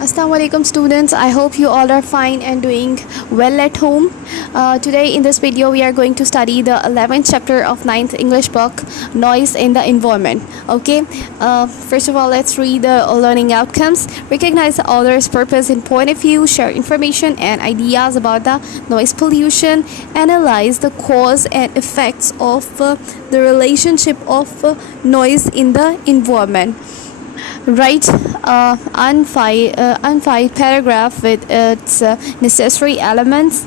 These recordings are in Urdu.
Assalamu alaikum students. I hope you all are fine and doing well at home. Today in this video we are going to study the 11th chapter of 9th English book, Noise in the Environment. Okay, first of all let's read the learning outcomes. Recognize the author's purpose and point of view, share information and ideas about the noise pollution, analyze the cause and effects of the relationship of noise in the environment. Write unfied paragraph with its necessary elements.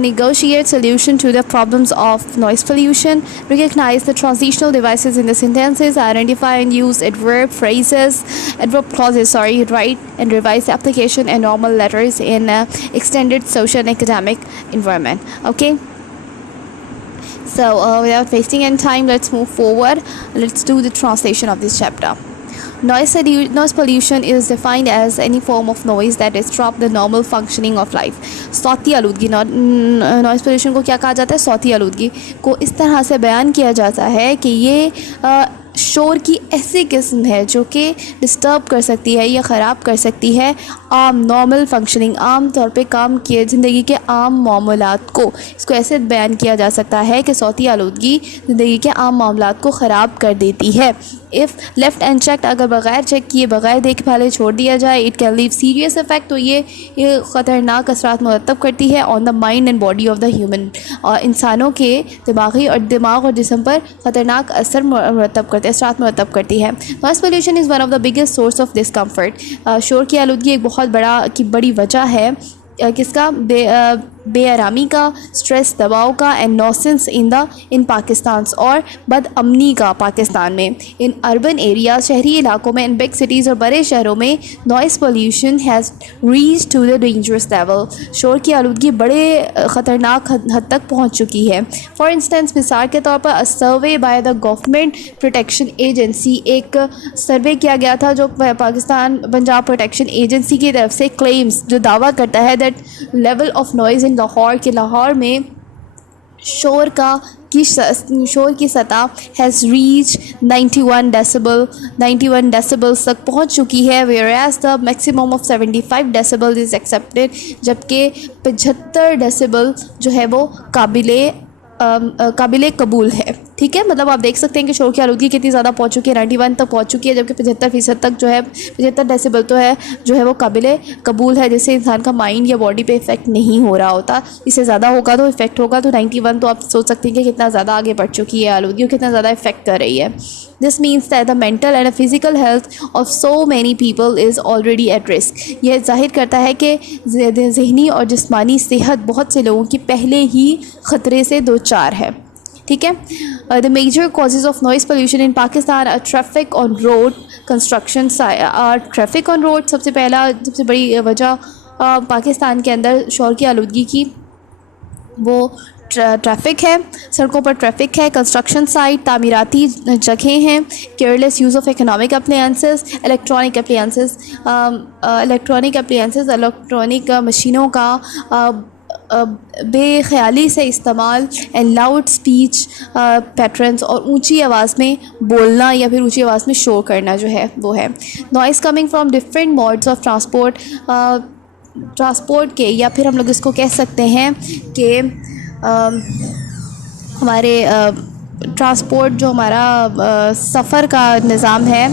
Negotiate solution to the problems of noise pollution. Recognize the transitional devices in the sentences. Identify and use adverb clauses. Write and revise the application and normal letters in extended social and academic environment. Okay. So without wasting any time, let's move forward. Let's do the translation of this chapter. Noise pollution is defined as any form of noise that disrupts the normal functioning of life. صوتی آلودگی نوائز پولیوشن کو کیا کہا جاتا ہے؟ صوتی آلودگی کو اس طرح سے بیان کیا جاتا ہے کہ یہ شور کی ایسی قسم ہے جو کہ ڈسٹرب کر سکتی ہے یا خراب کر سکتی ہے عام نارمل فنکشننگ، عام طور پہ کام کیے زندگی کے عام معاملات کو. اس کو ایسے بیان کیا جا سکتا ہے کہ صوتی آلودگی زندگی کے عام معاملات کو خراب کر دیتی ہے. اف لیفٹ ان چیکڈ، اگر بغیر چیک کیے بغیر دیکھ بھالے چھوڑ دیا جائے، it can leave serious effect, تو یہ خطرناک اثرات مرتب کرتی ہے on the mind and body of the human, اور انسانوں کے دماغ اور جسم پر خطرناک اثرات مرتب کرتی ہے. Noise pollution is one of the biggest source of discomfort. شور کی آلودگی ایک بہت بڑی وجہ ہے کس کا؟ بے آرامی کا، اسٹریس، دباؤ کا، اینڈ نوسنس ان پاکستان، اور بد امنی کا پاکستان میں. ان اربن ایریاز، شہری علاقوں میں، ان بگ سٹیز اور بڑے شہروں میں noise pollution has reached to the dangerous level. شور کی آلودگی بڑے خطرناک حد تک پہنچ چکی ہے. فار انسٹنس، مثال کے طور پر survey by the government protection agency, ایک سروے کیا گیا تھا جو پاکستان پنجاب پروٹیکشن ایجنسی کی طرف سے کلیمز جو دعویٰ کرتا ہے that level of noise in Lahore, کہ لاہور میں شور کی سطح ہیز ریچ 91 ڈیسیبلز تک پہنچ چکی ہے. Where the maximum of 75 decibel is accepted, جبکہ 75 ڈیسیبل جو ہے وہ قابل قبول ہے. ٹھیک ہے، مطلب آپ دیکھ سکتے ہیں کہ شور کی آلودگی کتنی زیادہ پہنچ چکی ہے، 91 تک پہنچ چکی ہے، جبکہ 75% تک جو ہے 75 ڈیسیبل تو ہے جو ہے وہ قابل قبول ہے، جس سے انسان کا مائنڈ یا باڈی پہ افیکٹ نہیں ہو رہا ہوتا. اس سے زیادہ ہوگا تو افیکٹ ہوگا. تو 91 تو آپ سوچ سکتے ہیں کہ کتنا زیادہ آگے بڑھ چکی ہے آلودگی اور کتنا زیادہ افیکٹ کر رہی ہے. This means that the mental and physical health of so many people is already at risk. یہ ظاہر کرتا ہے کہ ذہنی اور جسمانی صحت بہت سے لوگوں کی پہلے ہی خطرے سے دوچار ہے. ٹھیک ہے. The major causes of noise pollution in Pakistan are traffic on road, construction traffic on road. سب سے بڑی وجہ پاکستان کے اندر شور کی آلودگی کی وہ ٹریفک ہے، سڑکوں پر ٹریفک ہے، کنسٹرکشن سائٹ، تعمیراتی جگہیں ہیں، careless use of economic appliances, electronic مشینوں کا بے خیالی سے استعمال، اینڈ لاؤڈ اسپیچ پیٹرنس، اور اونچی آواز میں بولنا یا پھر اونچی آواز میں شور کرنا جو ہے وہ ہے. Noise coming from different modes of transport کے، یا پھر ہم لوگ اس کو کہہ سکتے ہیں کہ ہمارے ٹرانسپورٹ جو ہمارا سفر کا نظام ہے،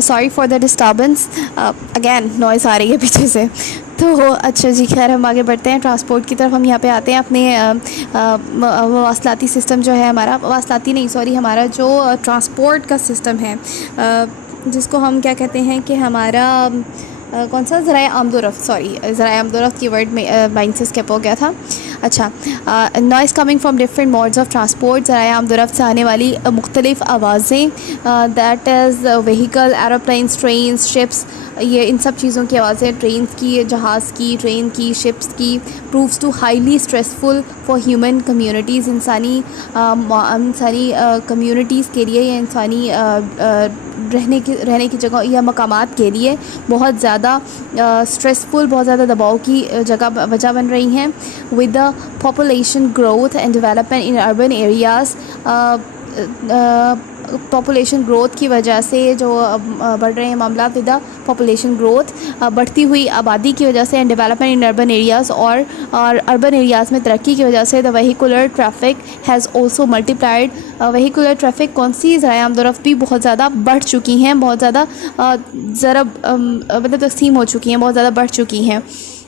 sorry for the disturbance. Again noise آ رہی ہے پیچھے سے. تو اچھا جی، خیر ہم آگے بڑھتے ہیں ٹرانسپورٹ کی طرف. ہم یہاں پہ آتے ہیں اپنے مواصلاتی سسٹم جو ہے ہمارا جو ٹرانسپورٹ کا سسٹم ہے، جس کو ہم کیا کہتے ہیں کہ ہمارا کون سا ذرائع آمد و رفت کی ورڈ مائنڈ سے اسکپ ہو گیا تھا. اچھا، noise coming from different modes of transport, ذرائع آمد و رفت سے آنے والی مختلف آوازیں، that is vehicle, aeroplanes, trains, ships, یہ ان سب چیزوں کی آوازیں، ٹرینس کی، جہاز کی، ٹرین کی، شپس کی، proves to highly stressful for human communities, انسانی کمیونٹیز کے لیے یا انسانی رہنے کی جگہ یا مقامات کے لیے بہت زیادہ اسٹریسفل، بہت زیادہ دباؤ کی وجہ بن رہی ہیں. With the population growth and development in urban areas, population growth کی وجہ سے جو بڑھ رہے ہیں معاملات، ود دا پاپولیشن گروتھ، بڑھتی ہوئی آبادی کی وجہ سے، and development in urban areas, اور اربن ایریاز میں ترقی کی وجہ سے، the vehicular traffic has also multiplied. Vehicular traffic, کون سی ذرائع آمد و رفت بھی بہت زیادہ بڑھ چکی ہیں، بہت زیادہ مطلب تقسیم ہو چکی ہیں، بہت زیادہ بڑھ چکی ہیں.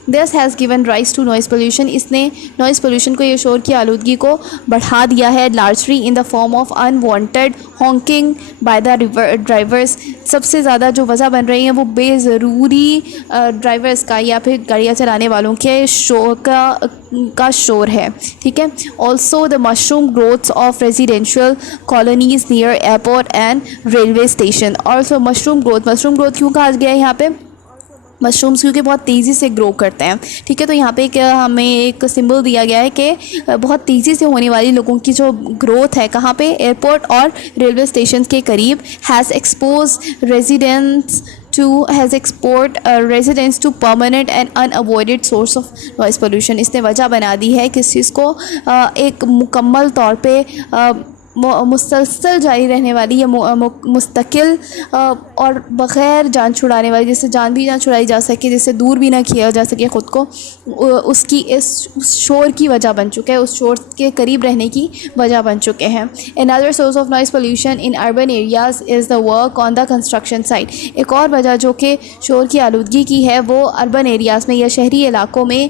This has given rise to noise pollution. اس نے نوائز پولیوشن کو، یہ شور کی آلودگی کو بڑھا دیا ہے. largely in the form of unwanted honking by the drivers. سب سے زیادہ جو وجہ بن رہی ہیں وہ بے ضروری ڈرائیورس کا یا پھر گاڑیاں چلانے والوں کے شور کا شور ہے. ٹھیک ہے. also the mushroom growth of residential colonies near airport and railway station. also mushroom growth کیوں کہا گیا ہے یہاں پہ؟ مشرومس کیونکہ بہت تیزی سے گرو کرتے ہیں. ٹھیک ہے. تو یہاں پہ ہمیں ایک سمبل دیا گیا ہے کہ بہت تیزی سے ہونے والی لوگوں کی جو گروتھ ہے کہاں پہ؟ ایئرپورٹ اور ریلوے اسٹیشنس کے قریب. has exposed residents to permanent and unavoided source of noise pollution. اس نے وجہ بنا دی ہے کہ اس چیز کو ایک مکمل طور پہ مسلسل جاری رہنے والی یا مستقل اور بغیر جان چھڑانے والی، جس سے جان بھی نہ چھڑائی جا سکے، جس سے دور بھی نہ کیا جا سکے خود کو، اس شور کی وجہ بن چکا ہے، اس شور کے قریب رہنے کی وجہ بن چکے ہیں. another source of noise pollution in urban areas is the work on the construction site. ایک اور وجہ جو کہ شور کی آلودگی کی ہے وہ اربن ایریاز میں یا شہری علاقوں میں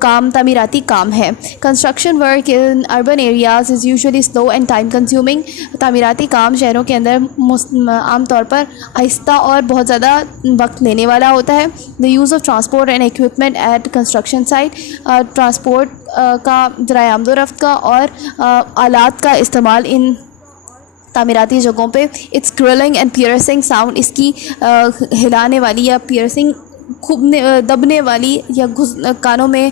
تعمیراتی کام ہے. construction work in urban areas is usually slow and time consuming. تعمیراتی کام شہروں کے اندر عام طور پر آہستہ اور بہت زیادہ وقت لینے والا ہوتا ہے. the use of transport and equipment at construction site. Transport کا، ذرائع آمد و رفت کا اور آلات کا استعمال ان تعمیراتی جگہوں پہ. It's grilling and piercing sound. اس کی ہلانے والی یا پیئرسنگ، دبنے والی یا کانوں میں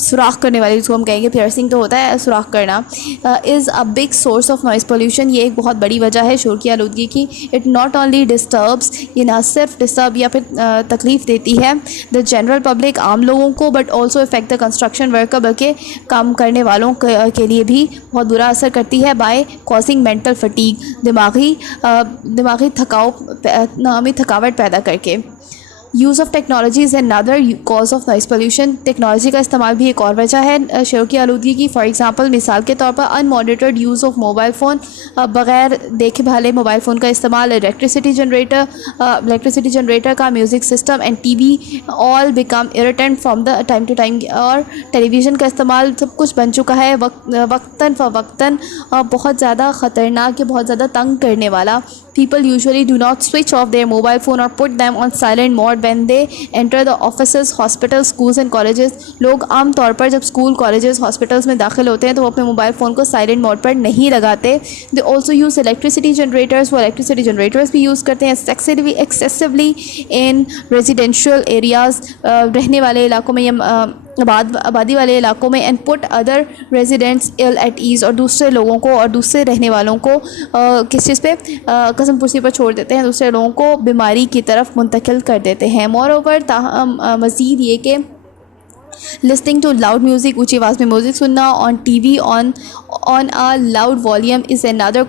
سوراخ کرنے والی، جس کو ہم کہیں گے پیئرسنگ تو ہوتا ہے سوراخ کرنا، is a big source of noise pollution. یہ ایک بہت بڑی وجہ ہے شور کی آلودگی کی. اٹ ناٹ اونلی ڈسٹربس، یہ نہ صرف ڈسٹرب یا پھر تکلیف دیتی ہے دا جنرل پبلک، عام لوگوں کو، but also affect the construction worker, بلکہ کام کرنے والوں کے لیے بھی بہت برا اثر کرتی ہے. بائی کازنگ مینٹل فٹیگ، دماغی تھکاوٹ پیدا کر کے. Use of technology is another cause of noise pollution. Technology کا استعمال بھی ایک اور وجہ ہے شور کی آلودگی کی. فار ایگزامپل، مثال کے طور پر unmonitored use of mobile phone, بغیر دیکھے بھالے موبائل فون کا استعمال، الیکٹریسٹی جنریٹر کا، music system and T V all become irritant from the time to time. اور ٹیلی ویژن کا استعمال سب کچھ بن چکا ہے وقتاً فوقتاً بہت زیادہ خطرناک یا بہت زیادہ تنگ کرنے والا. People usually do not switch off their mobile phone or put them on silent mode when they enter the offices, hospitals, schools and colleges. لوگ عام طور پر جب اسکول، کالجز، ہاسپٹلس میں داخل ہوتے ہیں تو وہ اپنے موبائل فون کو سائلنٹ موڈ پر نہیں لگاتے. They also use electricity generators. وہ electricity generators بھی یوز کرتے ہیں excessively in residential areas. رہنے والے علاقوں میں یا آبادی والے علاقوں میں. and put other residents ill at ease. اور دوسرے لوگوں کو اور دوسرے رہنے والوں کو کس چیز پہ؟ قسم پرسی پر چھوڑ دیتے ہیں، دوسرے لوگوں کو بیماری کی طرف منتقل کر دیتے ہیں. moreover، مزید یہ کہ listening to loud music، اونچی آواز میں میوزک سننا، on TV on a loud volume is another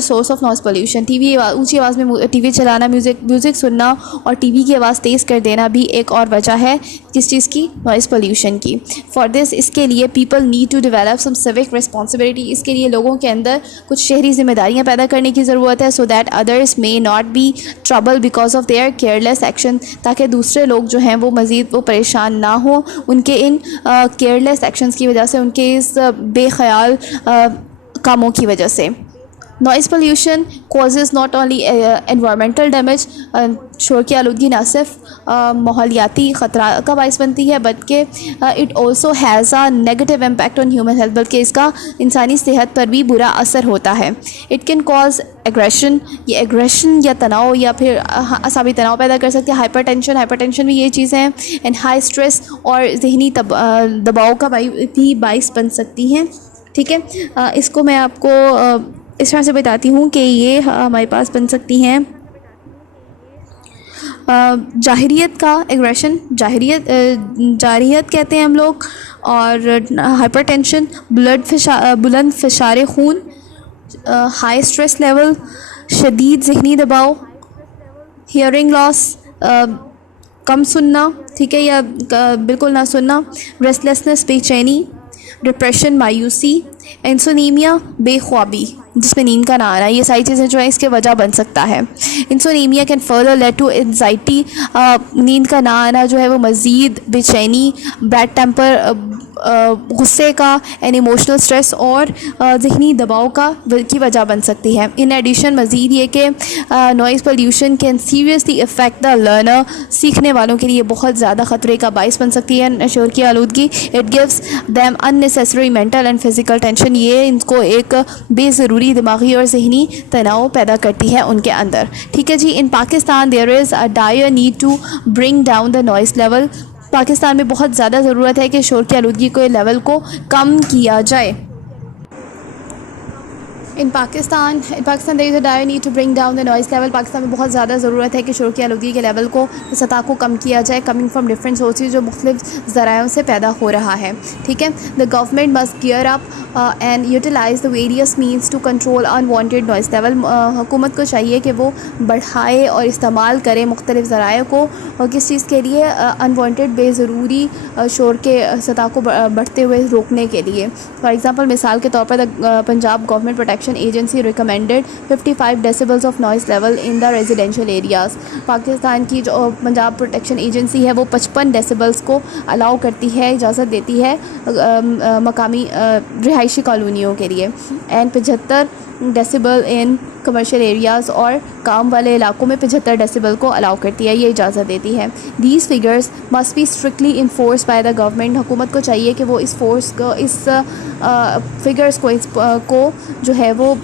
source of noise pollution. اونچی آواز میں ٹی وی چلانا، میوزک سننا اور ٹی وی کی آواز تیز کر دینا بھی ایک اور وجہ ہے کس چیز کی؟ نوائز پولیوشن کی. فار دس، اس کے لیے people need to develop some civic responsibility. اس کے لیے لوگوں کے اندر کچھ شہری ذمہ داریاں پیدا کرنے کی ضرورت ہے. So that others may not be trouble because of their careless action. تاکہ دوسرے لوگ جو ہیں وہ مزید پریشان نہ ہوں ان کے ان کیئرلیس ایکشنز کی وجہ سے، ان کے اس بے خیال کاموں کی وجہ سے. Noise pollution causes not only environmental damage. شور کی آلودگی نہ صرف ماحولیاتی خطرہ کا باعث بنتی ہے بلکہ it also has a negative impact on human health. بلکہ اس کا انسانی صحت پر بھی برا اثر ہوتا ہے. it can cause aggression. یہ ایگریشن یا تناؤ یا پھر اعصابی تناؤ پیدا کر سکتے ہیں. ہائپر ٹینشن بھی یہ چیزیں ہیں. اینڈ ہائی اسٹریس اور ذہنی دباؤ کا بھی باعث بن سکتی ہیں. ٹھیک ہے. اس کو میں آپ کو اس طرح سے بتاتی ہوں کہ یہ ہمارے پاس بن سکتی ہیں جاہریت کا ایگریشن، جارحیت کہتے ہیں ہم لوگ، اور ہائپر ٹینشن، بلند فشار خون، ہائی اسٹریس لیول، شدید ذہنی دباؤ، ہیئرنگ لاس، کم سننا، ٹھیک ہے، یا بالکل نہ سننا، ریسٹلیسنس بے چینی، ڈپریشن مایوسی، انسونیمیا بے خوابی جس میں نیند کا نہ آنا، یہ ساری چیزیں جو ہیں اس کے وجہ بن سکتا ہے۔ Insomnia can further lead to anxiety, نیند کا نہ آنا جو ہے وہ مزید بے چینی، بیڈ ٹیمپر، غصے کا، اینڈ ایموشنل اسٹریس اور ذہنی دباؤ کی وجہ بن سکتی ہے۔ ان ایڈیشن مزید یہ کہ noise pollution can seriously effect the learner, سیکھنے والوں کے لیے بہت زیادہ خطرے کا باعث بن سکتی ہے شور کی آلودگی۔ It gives them unnecessary mental and physical tension، یہ ان کو ایک بے ضروری دماغی اور ذہنی تناؤ پیدا کرتی ہے ان کے اندر، ٹھیک ہے جی۔ ان Pakistan there is a dire need to bring down the noise level، Pakistan میں بہت زیادہ ضرورت ہے کہ شور کی آلودگی کے لیول کو کم کیا جائے۔ ان Pakistan there is a dire need to bring down the noise level، Pakistan میں بہت زیادہ ضرورت ہے کہ شور کی آلودگی کے لیول کو، سطح کو کم کیا جائے، coming from different sources، جو مختلف ذرائعوں سے پیدا ہو رہا ہے، ٹھیک ہے۔ The government must gear up and utilize the various means to control unwanted noise level، حکومت کو چاہیے کہ وہ بڑھائے اور استعمال کرے مختلف ذرائع کو، اور کس چیز کے لیے؟ unwanted بے ضروری شور کے سطح کو بڑھتے ہوئے روکنے کے لیے۔ فار ایگزامپل، مثال کے طور پر Punjab government protection agency recommended 55 decibels of noise level in the residential areas, Pakistan کی جو پنجاب پروٹیکشن ایجنسی ہے وہ 55 ڈیسیبلز کو الاؤ کرتی ہے، اجازت دیتی ہے مقامی رہائشی کالونیوں کے لیے، and 75 decibel in commercial areas, اور کام والے علاقوں میں 75 ڈیسیبل کو الاؤ کرتی ہے، یہ اجازت دیتی ہے۔ These figures must be strictly enforce by the government, حکومت کو چاہیے کہ وہ اس فگرز کو جو ہے وہ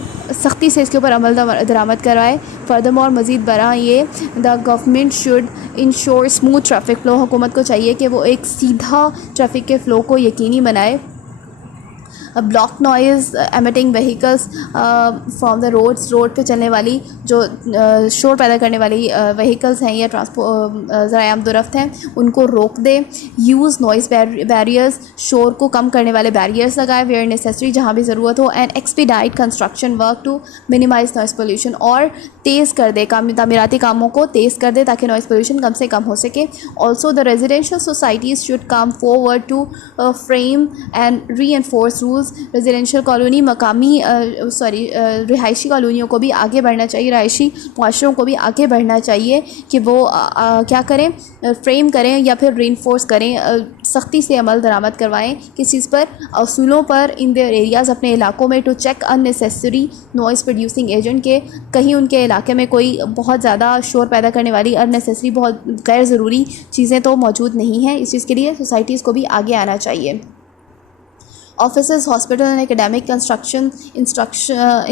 سختی سے اس کے اوپر عمل درآمد کروائے۔ فردرمور، مزید برآں یہ the government should ensure smooth traffic flow, حکومت کو چاہیے کہ وہ ایک سیدھا ٹریفک کے فلو کو یقینی بنائے۔ Block noise emitting vehicles from the road پہ چلنے والی جو شور پیدا کرنے والی وہیکلس ہیں یا ذرائع آمد و رفت ہیں، ان کو روک دے۔ یوز نوائز بیریئرز، شور کو کم کرنے والے بیریئرس لگائے ویئر نیسیسری، جہاں بھی ضرورت ہو، and expedite construction work to minimise noise pollution, اور تیز کر دے تعمیراتی کاموں کو تیز کر دے تاکہ نوائز پولیوشن کم سے کم ہو سکے۔ Also the residential societies should come forward to frame and reinforce rules, residential colony رہائشی کالونیوں کو بھی آگے بڑھنا چاہیے، رہائشی معاشروں کو بھی آگے بڑھنا چاہیے کہ وہ کیا کریں، فریم کریں یا پھر ری انفورس کریں، سختی سے عمل درآمد کروائیں کس چیز پر؟ اصولوں پر، ان دیئر ایریاز، اپنے علاقوں میں، to check unnecessary noise producing agent, کے کہیں ان کے علاقے میں کوئی بہت زیادہ شور پیدا کرنے والی ان نیسیسری بہت غیر ضروری چیزیں تو موجود نہیں ہیں۔ اس چیز کے لیے سوسائٹیز کو بھی آگے آنا چاہیے۔ Offices, hospitals and academic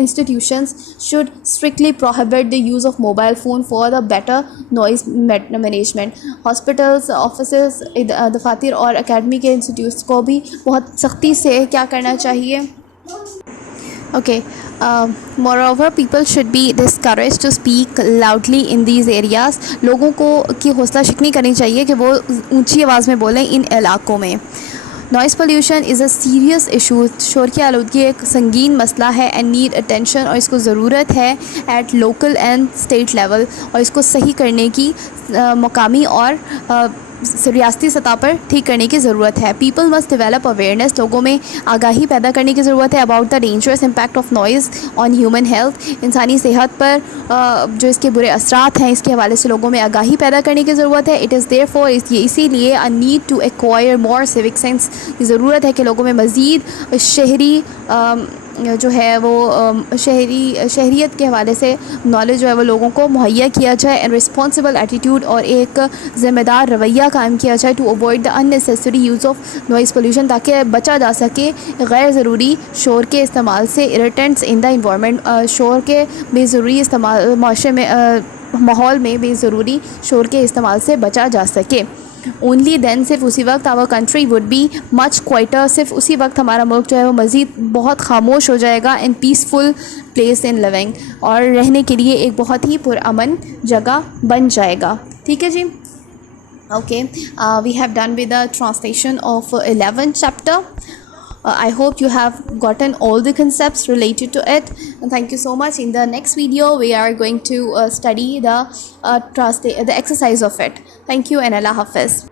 institutions should strictly prohibit the use of mobile phone for the better noise management. Hospitals, offices, دفاتر اور academic institutes کو بھی بہت سختی سے کیا کرنا چاہیے؟ Okay. Moreover, people should be discouraged to speak loudly in these areas. لوگوں کو کی حوصلہ شکنی کرنی چاہیے کہ وہ اونچی آواز میں بولیں ان علاقوں میں۔ Noise pollution is a serious issue, شور کی آلودگی ایک سنگین مسئلہ ہے، اینڈ نیڈ اٹینشن، اور اس کو ضرورت ہے at local and state level, اور اس کو صحیح کرنے کی مقامی اور ریاستی سطح پر ٹھیک کرنے کی ضرورت ہے۔ پیپل مسٹ ڈیولپ اویئرنیس، لوگوں میں آگاہی پیدا کرنے کی ضرورت ہے about the dangerous impact of noise on human health, انسانی صحت پر جو اس کے برے اثرات ہیں اس کے حوالے سے لوگوں میں آگاہی پیدا کرنے کی ضرورت ہے۔ اٹ از دیئر فور، اسی لیے a need to acquire more civic sense، یہ ضرورت ہے کہ لوگوں میں مزید شہری جو ہے وہ شہریت کے حوالے سے نالج جو ہے وہ لوگوں کو مہیا کیا جائے، اینڈ رسپانسبل ایٹیٹیوڈ، اور ایک ذمہ دار رویہ قائم کیا جائے to avoid the unnecessary use of noise pollution, تاکہ بچا جا سکے غیر ضروری شور کے استعمال سے، irritants ان دا انوائرمنٹ، شور کے بے ضروری استعمال معاشرے میں، ماحول میں بے ضروری شور کے استعمال سے بچا جا سکے۔ اونلی دین صرف اسی وقت our country would be much quieter. صرف اسی وقت ہمارا ملک جو ہے وہ مزید بہت خاموش ہو جائے گا and peaceful place in living, اور رہنے کے لیے ایک بہت ہی پرامن جگہ بن جائے گا. ٹھیک ہے جی. Okay, we have done with the translation of 11th chapter. I hope you have gotten all the concepts related to it. And thank you so much. In the next video, we are going to study the exercise of it. Thank you and Allah Hafiz.